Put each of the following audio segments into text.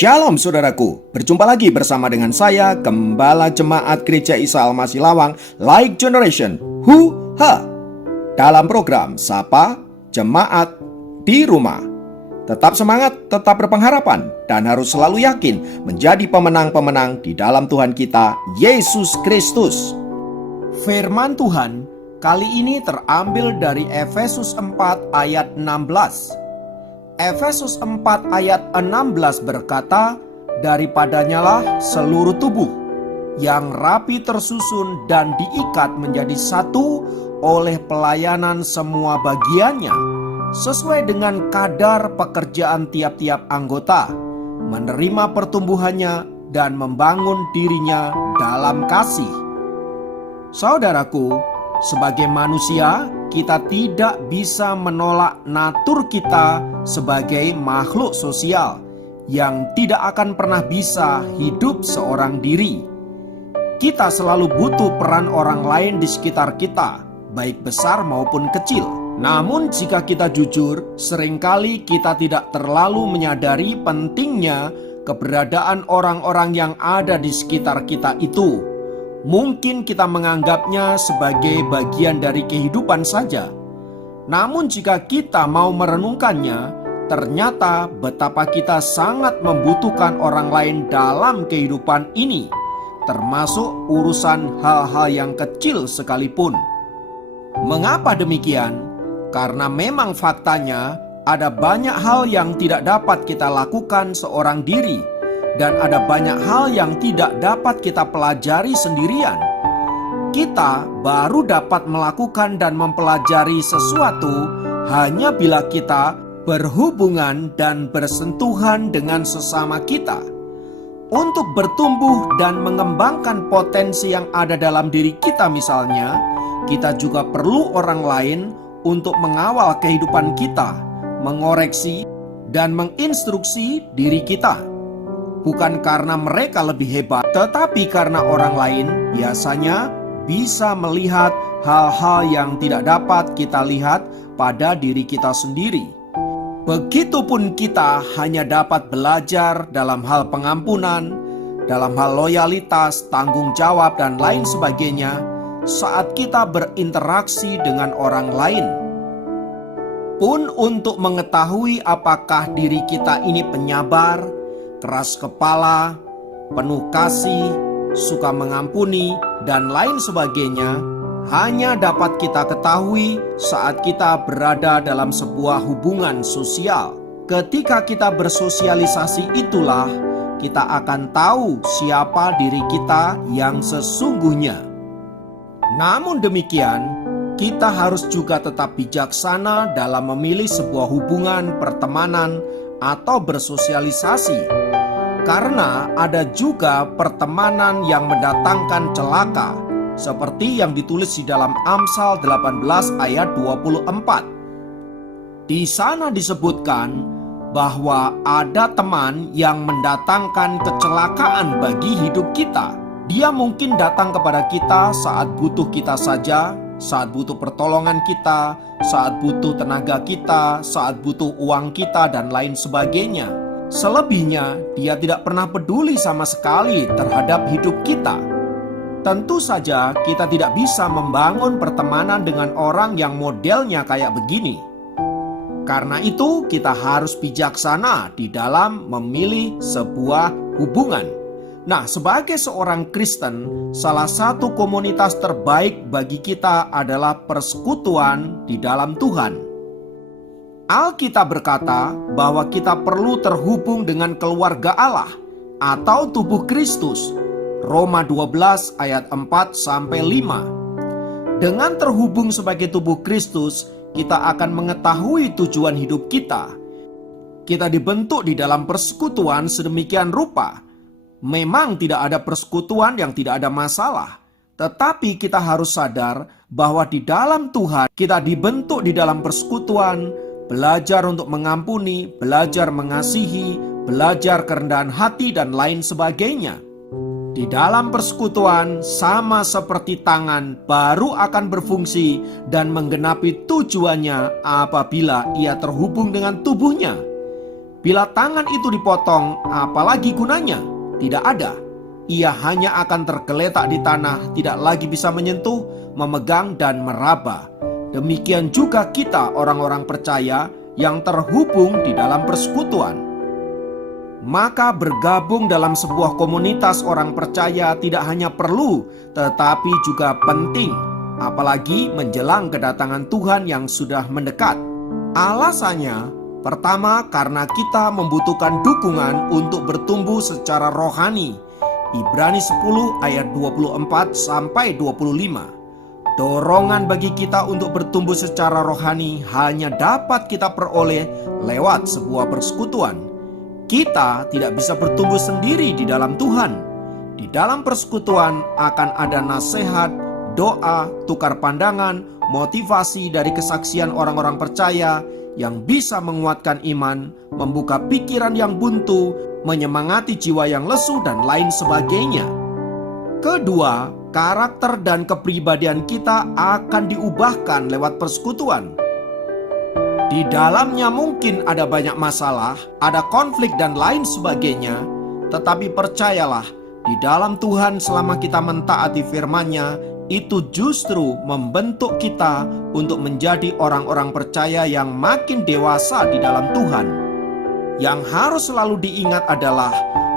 Shalom saudaraku, berjumpa lagi bersama dengan saya, Gembala Jemaat Gereja Isa Al-Masih Lawang, Like Generation, dalam program Sapa Jemaat di Rumah. Tetap semangat, tetap berpengharapan, dan harus selalu yakin menjadi pemenang-pemenang di dalam Tuhan kita, Yesus Kristus. Firman Tuhan kali ini terambil dari Efesus 4 ayat 16. Efesus 4 ayat 16 berkata, "Daripadanyalah seluruh tubuh yang rapi tersusun dan diikat menjadi satu oleh pelayanan semua bagiannya, sesuai dengan kadar pekerjaan tiap-tiap anggota, menerima pertumbuhannya dan membangun dirinya dalam kasih." Saudaraku, sebagai manusia, kita tidak bisa menolak natur kita sebagai makhluk sosial yang tidak akan pernah bisa hidup seorang diri. Kita selalu butuh peran orang lain di sekitar kita, baik besar maupun kecil. Namun jika kita jujur, seringkali kita tidak terlalu menyadari pentingnya keberadaan orang-orang yang ada di sekitar kita itu. Mungkin kita menganggapnya sebagai bagian dari kehidupan saja. Namun jika kita mau merenungkannya, ternyata betapa kita sangat membutuhkan orang lain dalam kehidupan ini, termasuk urusan hal-hal yang kecil sekalipun. Mengapa demikian? Karena memang faktanya ada banyak hal yang tidak dapat kita lakukan seorang diri, dan ada banyak hal yang tidak dapat kita pelajari sendirian. Kita baru dapat melakukan dan mempelajari sesuatu hanya bila kita berhubungan dan bersentuhan dengan sesama kita. Untuk bertumbuh dan mengembangkan potensi yang ada dalam diri kita misalnya, kita juga perlu orang lain untuk mengawal kehidupan kita, mengoreksi dan menginstruksi diri kita. Bukan karena mereka lebih hebat, tetapi karena orang lain biasanya bisa melihat hal-hal yang tidak dapat kita lihat pada diri kita sendiri. Begitupun kita hanya dapat belajar dalam hal pengampunan, dalam hal loyalitas, tanggung jawab, dan lain sebagainya saat kita berinteraksi dengan orang lain. Pun untuk mengetahui apakah diri kita ini penyabar, keras kepala, penuh kasih, suka mengampuni, dan lain sebagainya, hanya dapat kita ketahui saat kita berada dalam sebuah hubungan sosial. Ketika kita bersosialisasi itulah kita akan tahu siapa diri kita yang sesungguhnya. Namun demikian, kita harus juga tetap bijaksana dalam memilih sebuah hubungan pertemanan atau bersosialisasi. Karena ada juga pertemanan yang mendatangkan celaka, seperti yang ditulis di dalam Amsal 18 ayat 24. Di sana disebutkan bahwa ada teman yang mendatangkan kecelakaan bagi hidup kita. Dia mungkin datang kepada kita saat butuh kita saja, saat butuh pertolongan kita, saat butuh tenaga kita, saat butuh uang kita, dan lain sebagainya. Selebihnya, dia tidak pernah peduli sama sekali terhadap hidup kita. Tentu saja kita tidak bisa membangun pertemanan dengan orang yang modelnya kayak begini. Karena itu kita harus bijaksana di dalam memilih sebuah hubungan. Nah, sebagai seorang Kristen, salah satu komunitas terbaik bagi kita adalah persekutuan di dalam Tuhan. Alkitab berkata bahwa kita perlu terhubung dengan keluarga Allah atau tubuh Kristus. Roma 12 ayat 4-5. Dengan terhubung sebagai tubuh Kristus, kita akan mengetahui tujuan hidup kita. Kita dibentuk di dalam persekutuan sedemikian rupa. Memang tidak ada persekutuan yang tidak ada masalah, tetapi kita harus sadar bahwa di dalam Tuhan kita dibentuk di dalam persekutuan, belajar untuk mengampuni, belajar mengasihi, belajar kerendahan hati, dan lain sebagainya. Di dalam persekutuan, sama seperti tangan, baru akan berfungsi dan menggenapi tujuannya apabila ia terhubung dengan tubuhnya. Bila tangan itu dipotong, apalagi gunanya? Tidak ada. Ia hanya akan tergeletak di tanah, tidak lagi bisa menyentuh, memegang, dan meraba. Demikian juga kita orang-orang percaya yang terhubung di dalam persekutuan. Maka bergabung dalam sebuah komunitas orang percaya tidak hanya perlu, tetapi juga penting, apalagi menjelang kedatangan Tuhan yang sudah mendekat. Alasannya, pertama, karena kita membutuhkan dukungan untuk bertumbuh secara rohani. Ibrani 10 ayat 24 sampai 25. Dorongan bagi kita untuk bertumbuh secara rohani hanya dapat kita peroleh lewat sebuah persekutuan. Kita tidak bisa bertumbuh sendiri di dalam Tuhan. Di dalam persekutuan akan ada nasihat, doa, tukar pandangan, motivasi dari kesaksian orang-orang percaya yang bisa menguatkan iman, membuka pikiran yang buntu, menyemangati jiwa yang lesu, dan lain sebagainya. Kedua, karakter dan kepribadian kita akan diubahkan lewat persekutuan. Di dalamnya mungkin ada banyak masalah, ada konflik dan lain sebagainya. Tetapi percayalah, di dalam Tuhan selama kita mentaati firman-Nya, itu justru membentuk kita untuk menjadi orang-orang percaya yang makin dewasa di dalam Tuhan. Yang harus selalu diingat adalah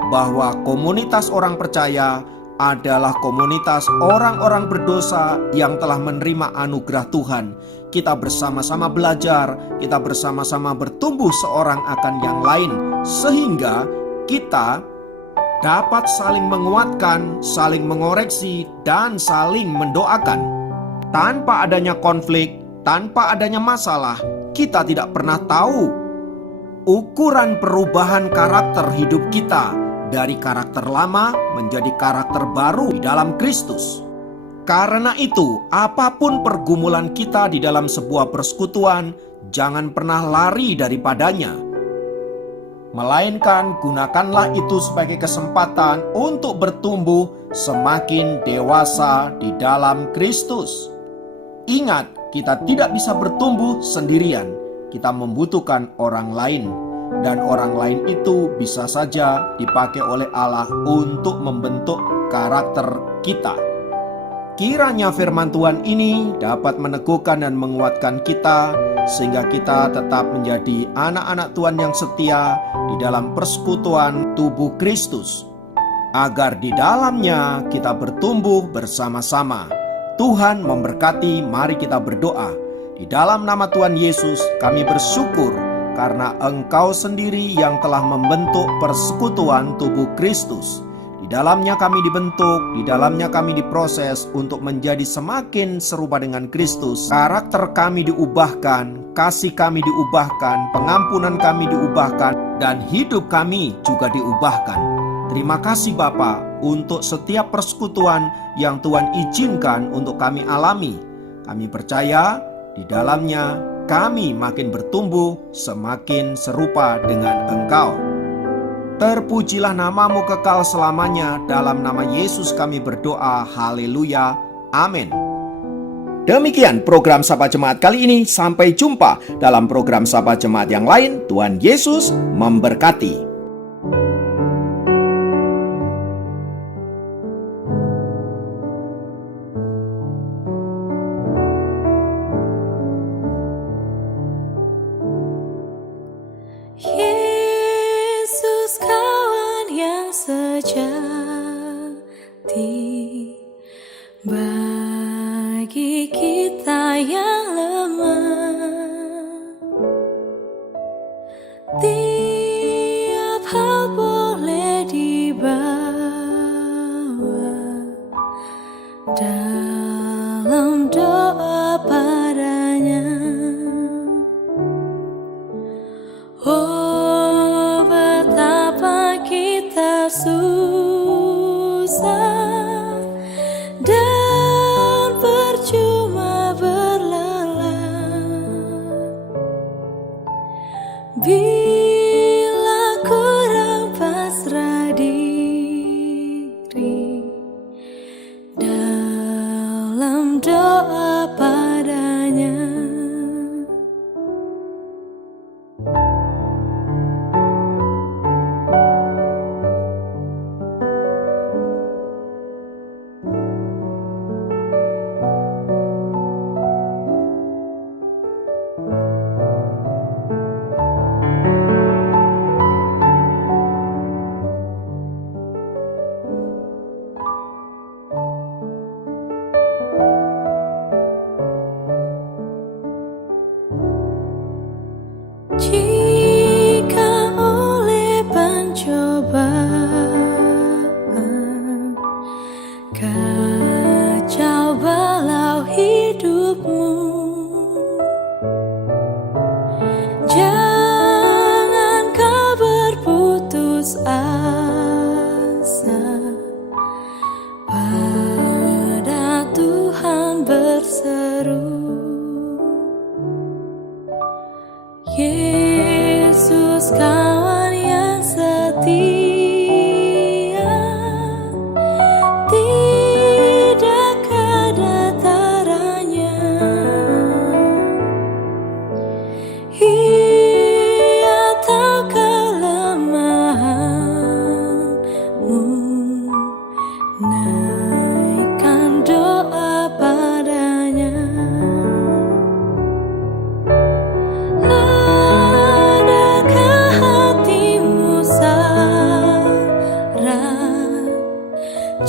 bahwa komunitas orang percaya adalah komunitas orang-orang berdosa yang telah menerima anugerah Tuhan. Kita bersama-sama belajar, kita bersama-sama bertumbuh seorang akan yang lain, sehingga kita dapat saling menguatkan, saling mengoreksi, dan saling mendoakan. Tanpa adanya konflik, tanpa adanya masalah, kita tidak pernah tahu ukuran perubahan karakter hidup kita dari karakter lama menjadi karakter baru di dalam Kristus. Karena itu, apapun pergumulan kita di dalam sebuah persekutuan, jangan pernah lari daripadanya. Melainkan gunakanlah itu sebagai kesempatan untuk bertumbuh semakin dewasa di dalam Kristus. Ingat, kita tidak bisa bertumbuh sendirian. Kita membutuhkan orang lain. Dan orang lain itu bisa saja dipakai oleh Allah untuk membentuk karakter kita. Kiranya firman Tuhan ini dapat meneguhkan dan menguatkan kita, sehingga kita tetap menjadi anak-anak Tuhan yang setia di dalam persekutuan tubuh Kristus, agar di dalamnya kita bertumbuh bersama-sama. Tuhan memberkati. Mari kita berdoa. Di dalam nama Tuhan Yesus kami bersyukur karena Engkau sendiri yang telah membentuk persekutuan tubuh Kristus. Di dalamnya kami dibentuk, di dalamnya kami diproses untuk menjadi semakin serupa dengan Kristus. Karakter kami diubahkan, kasih kami diubahkan, pengampunan kami diubahkan, dan hidup kami juga diubahkan. Terima kasih Bapa untuk setiap persekutuan yang Tuhan izinkan untuk kami alami. Kami percaya di dalamnya kami makin bertumbuh, semakin serupa dengan Engkau. Terpujilah namamu kekal selamanya. Dalam nama Yesus kami berdoa. Haleluya. Amin. Demikian program Sapa Jemaat kali ini. Sampai jumpa dalam program Sapa Jemaat yang lain. Tuhan Yesus memberkati. Yesus kawan yang sejati, bagi kita yang lemah, tiap hal boleh dibawa dalam doa padanya. Oh, betapa kita susah dan percuma berlelah bila kurang pasrah diri dalam doa padanya.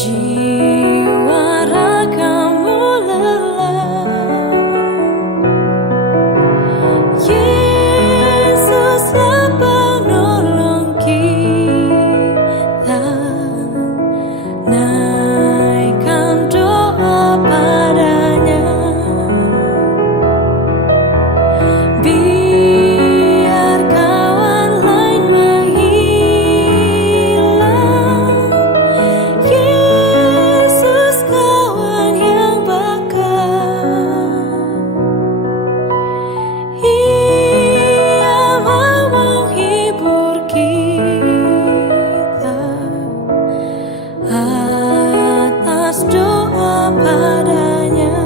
jiwa ragamu lelah. Yesuslah penolong kita, naikkan doa padanya. Biar kawan lain menghilang, Yesus kawan yang bakal. Ia mau menghibur kita atas doa padanya.